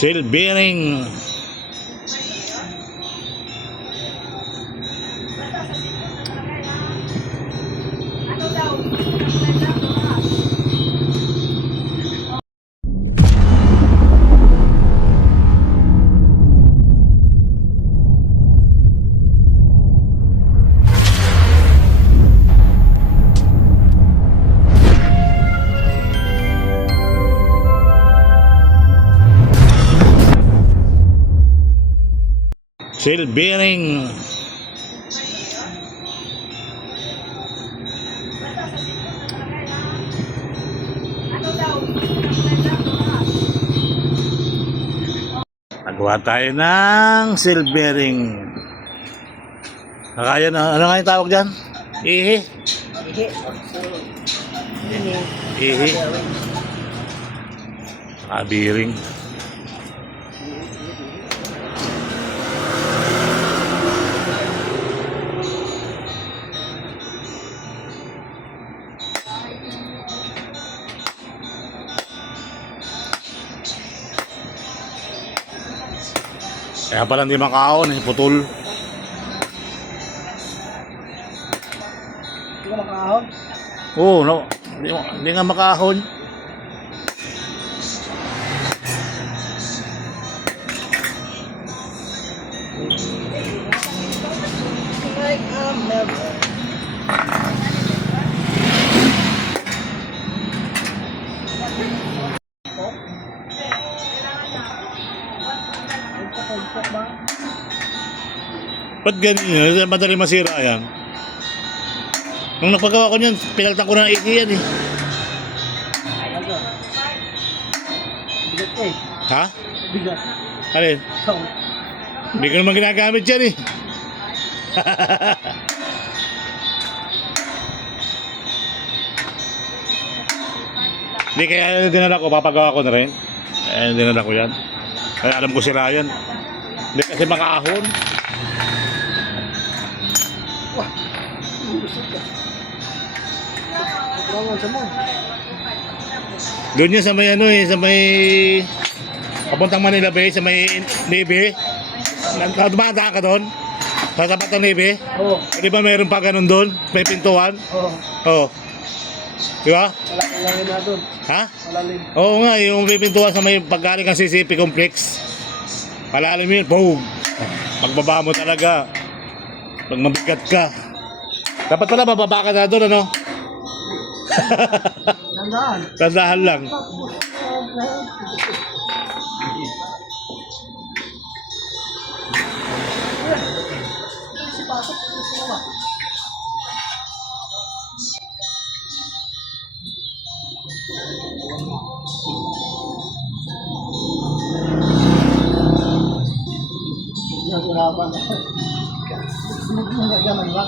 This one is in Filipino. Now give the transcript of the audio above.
Seal bearing. Seal bearing. Nagawa tayo ng seal bearing. Nakaya na, ano nga yung tawag dyan? Ihi. Ihi. Bearing. Kaya pala hindi makaon, putol. Hindi ka makahon? Oo, no, hindi nga makahon. Like a melon. Ba't ganyan? Madali masira yan. Nung napagawa ko niyan, pinaltan ko ng iki yan eh. Bigat eh. Ha? Bigat. Alin? Oo. Hindi ko naman ginagamit yan eh. Hindi, kaya dinala ko, papagawa ko na rin. Kaya dinala ko yan. Kaya alam ko sila yan. Hindi kasi makaahon. Doon yun sa may ano eh, sa may papuntang Manila Bay, sa may Navy. Dumadaan ka doon? Sa tapat ng Navy? Oo. Di ba mayroon pa ganun doon? May pintuan? Oo. Oo. Di ba? Malalim na doon. Ha? Malalim. Oo nga, yung may pintuan sa may paggaling ng CCP complex. Malalim yun, boom! Magbaba mo talaga. Pag mabigat ka. Dapat pala mababa ka na doon, ano? Nandaan. Tandahan lang. Nahirapan. Nagagaman ba?